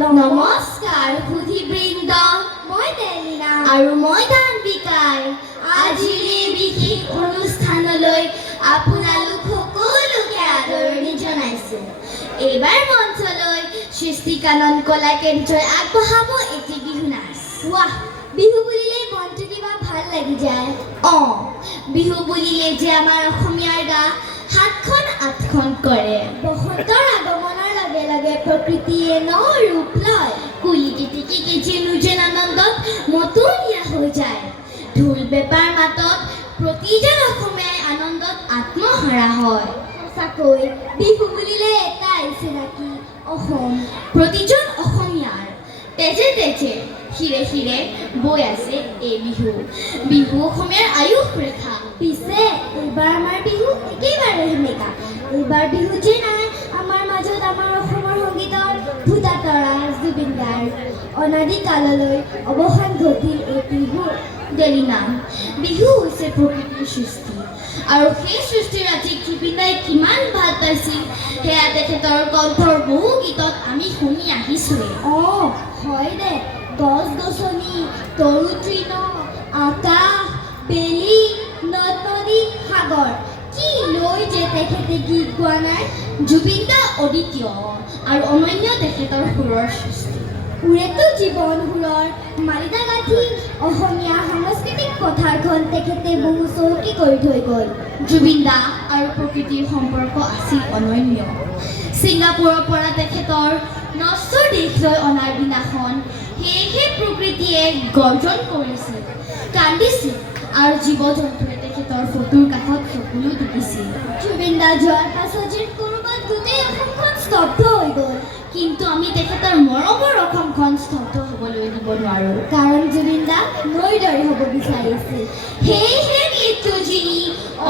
নমস্কাৰ সুধীবৃন্দ, মই তেলিনা আৰু মই দানবিকাই। আজিৰ এই বিশেষ অনুষ্ঠানলৈ আপোনালোক সকলোকে আদৰণি জনাইছোঁ। এইবাৰ মঞ্চলৈ সৃষ্টিকানন কলা কেন্দ্ৰই আগবঢ়াব এটি বিহু নাচ। ৱাহ, বিহু বুলিলেই মনটো কিবা ভাল লাগি যায়। বিহু বুলিলে যে আমাৰ অসমীয়াৰ গা সাতখন আঠখন কৰে। বসন্তৰ আগমনৰ লগে লগে প্ৰকৃতিয়ে ন ৰূপ লয়। কুলি কেতেকী যেন আনন্দত মতলীয়া হৈ যায়। ঢোল পেঁপাৰ মাতত প্ৰতিজন অসমীয়াই আনন্দত আত্মহাৰা হয়। সঁচাকৈ বিহু বুলিলে এটাই চিনাকি, অসম। প্ৰতিজন অসমীয়াৰ তেজে তেজে শিৰে শিৰে বৈ আছে এই বিহু। বিহু অসমীয়াৰ আয়ুস ৰেখা। পিছে এইবাৰ আমাৰ বিহু একেবাৰে সেমেকা। এইবাৰ বিহু যে নাই আমাৰ মাজত আমাৰ অসমৰ সংগীতৰ ভূতাতৰা জুবিন গাৰ্গ। অনাদি কাললৈ অৱসান ঘটিল এই বিহুৰ। দেলিনা, বিহু হৈছে প্ৰকৃতিৰ সৃষ্টি, আৰু সেই সৃষ্টিৰ আজি জুবিনাই কিমান ভাল পাইছিল সেয়া তেখেতৰ কণ্ঠৰ বহু গীতত আমি শুনি আহিছোঁৱে। হয় দে, গছ গছনি, তৰু তৃণ, আকাশ, বেলি, নদ নদী, সাগৰ, কি লৈ যে তেখেতে গীত গোৱা নাই। জুবিন দা অদ্বিতীয় আৰু অনন্য তেখেতৰ সুৰৰ সৃষ্টি। সুৰেতো জীৱন সুৰৰ মালিতা গাঁঠি অসমীয়া সাংস্কৃতিক পথাৰখন তেখেতে বহু চহকী কৰি থৈ গ'ল। জুবিন দা আৰু প্ৰকৃতিৰ সম্পৰ্ক আছিল অনন্য। ছিংগাপুৰৰ পৰা তেখেতৰ নশ্বৰ দেশলৈ অনাৰ দিনাখন সেয়েহে প্ৰকৃতিয়ে গৰ্জন কৰিছিল, কান্দিছিল, আৰু জীৱ জন্তুৱে তেখেতৰ ফটোৰ কাষত চকুলো টুকিছিল। জুবিন দা যোৱাৰ পাছত যেন ক'ৰবাত গোটেই অসমখন স্তব্ধ হৈ গ'ল। কিন্তু আমি তেখেতৰ মৰমৰ অসমখন স্তব্ধ হ'বলৈ দিব নোৱাৰোঁ, কাৰণ জুবিন দা নৈৰ দৰে হ'ব বিচাৰিছিল। সেয়েহে মৃত্যু জিনি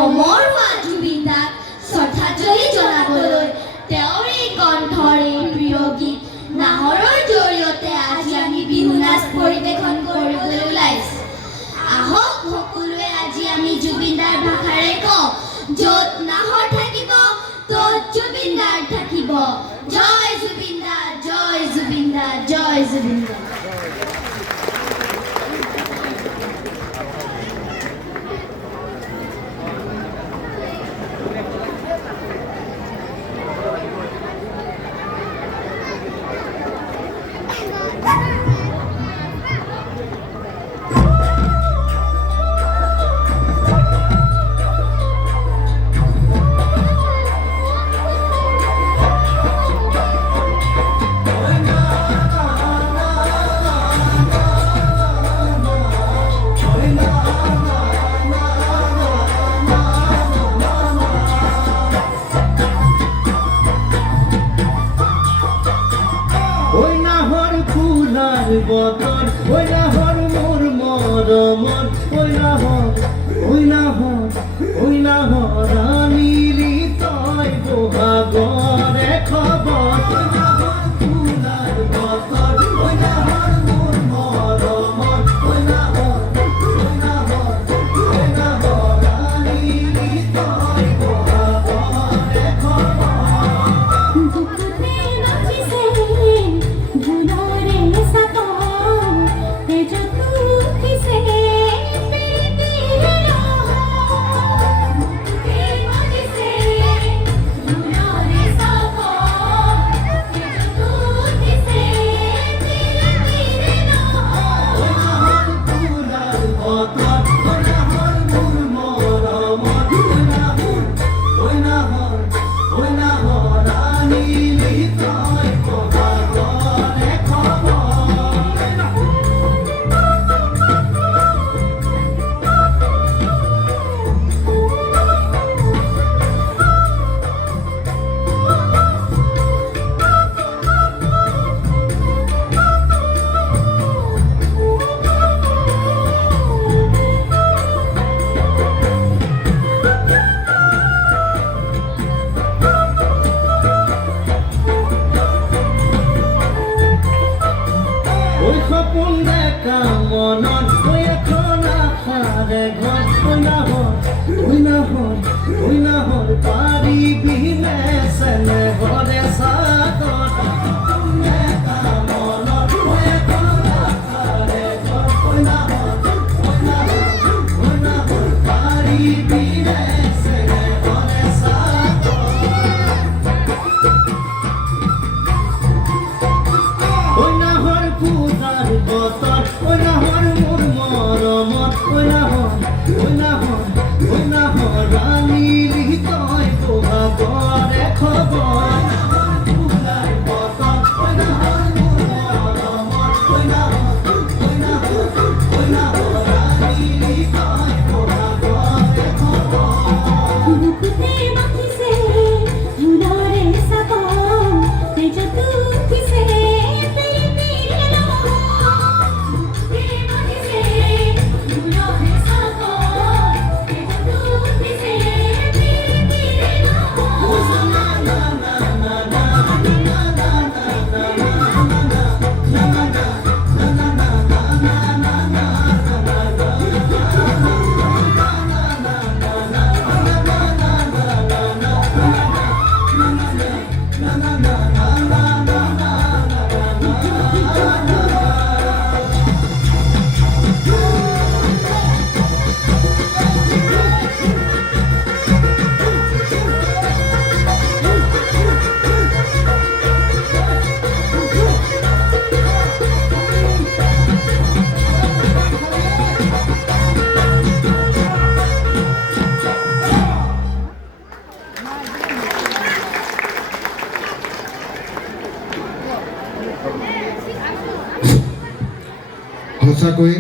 অমৰ হোৱা জুবিন দাক শ্ৰদ্ধাঞ্জলি জনাবলৈ তেওঁৰ এই কণ্ঠৰ এই প্ৰিয় গীত নাহৰৰ জৰিয়তে আজি আমি বিহু নাচ পৰিৱেশন কৰিবলৈ ওলাইছোঁ। আহক সকলোৱে আজি আমি জুবিন দাৰ ভাষাৰে কওঁ, য'ত নাহৰ থাকিব ত'ত জুবিন দাৰ থাকিব। জয় জুবিন দা, জয় জুবিন দা, জয় জুবিন দা। বতর ওই নাহর মোর মরমর, ওই নাহর রানীলি তয় বহাগরে খবর। ওই নাহর ফুলার বতর, ওই নাহর মোর মরমর, ওই নাহর রানীলি তয় বহাগরে খবর। ওই নাহর পারিবি মেসেন ঘরে সাগর হৰাণী তই বহাগৰে খবৰ বুকুতে মাখিছে ফুলৰে চাপৰ তেজত উঠিছে তেৰি তেৰি লহৰ বুকুতে মাখিছে ফুলৰে চাপৰ তেজত উঠিছে তেৰি তেৰি সঁচাকৈ